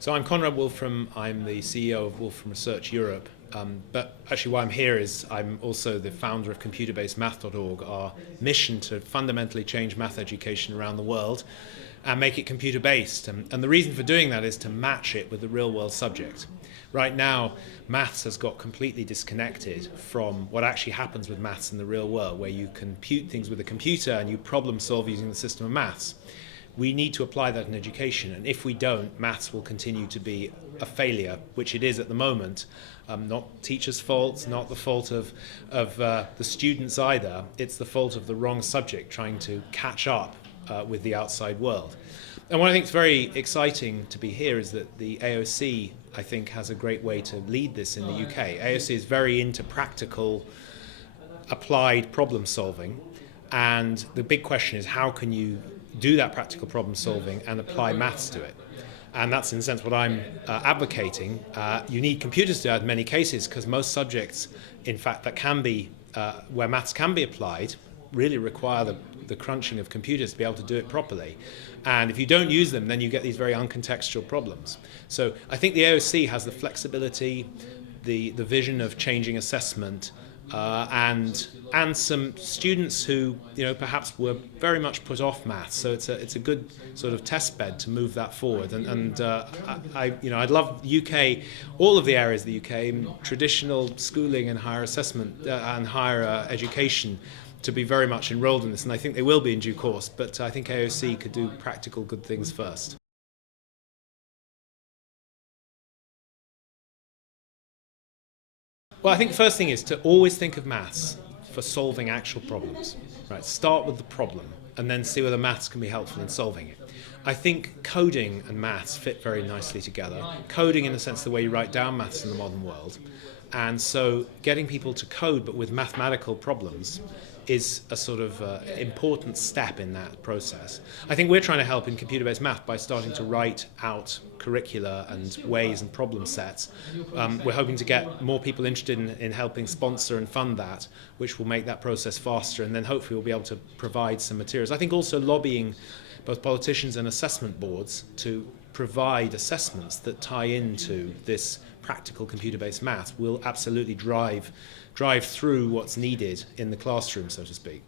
So I'm Conrad Wolfram. I'm the CEO of Wolfram Research Europe. But actually why I'm here is I'm also the founder of computerbasedmath.org, our mission to fundamentally change math education around the world and make it computer-based. And the reason for doing that is to match it with the real-world subject. Right now, maths has got completely disconnected from what actually happens with maths in the real world, where you compute things with a computer and you problem solve using the system of maths. We need to apply that in education, and if we don't, maths will continue to be a failure, which it is at the moment. Not teachers' faults, not the fault of the students either. It's the fault of the wrong subject trying to catch up with the outside world. And what I think is very exciting to be here is that the AOC, I think, has a great way to lead this in the UK. AOC is very into practical, applied problem solving, and the big question is how can you do that practical problem solving and apply maths to it. And that's in a sense what I'm advocating. You need computers to do that in many cases, because most subjects, in fact, that can be, where maths can be applied, really require the crunching of computers to be able to do it properly. And if you don't use them, then you get these very uncontextual problems. So I think the AOC has the flexibility, the vision of changing assessment, and some students who perhaps were very much put off maths. So it's a good sort of test bed to move that forward. And I'd love the UK, all of the areas of the UK, traditional schooling and higher assessment and higher education, to be very much enrolled in this. And I think they will be in due course. But I think AOC could do practical good things first. Well, I think the first thing is to always think of maths for solving actual problems. Right? Start with the problem and then see whether maths can be helpful in solving it. I think coding and maths fit very nicely together. Coding in the sense of the way you write down maths in the modern world. And so getting people to code but with mathematical problems is a sort of important step in that process. I think we're trying to help in computer-based math by starting to write out curricula and ways and problem sets. We're hoping to get more people interested in helping sponsor and fund that, which will make that process faster, and then hopefully we'll be able to provide some materials. I think also lobbying both politicians and assessment boards to provide assessments that tie into this practical computer-based math will absolutely drive through what's needed in the classroom, so to speak.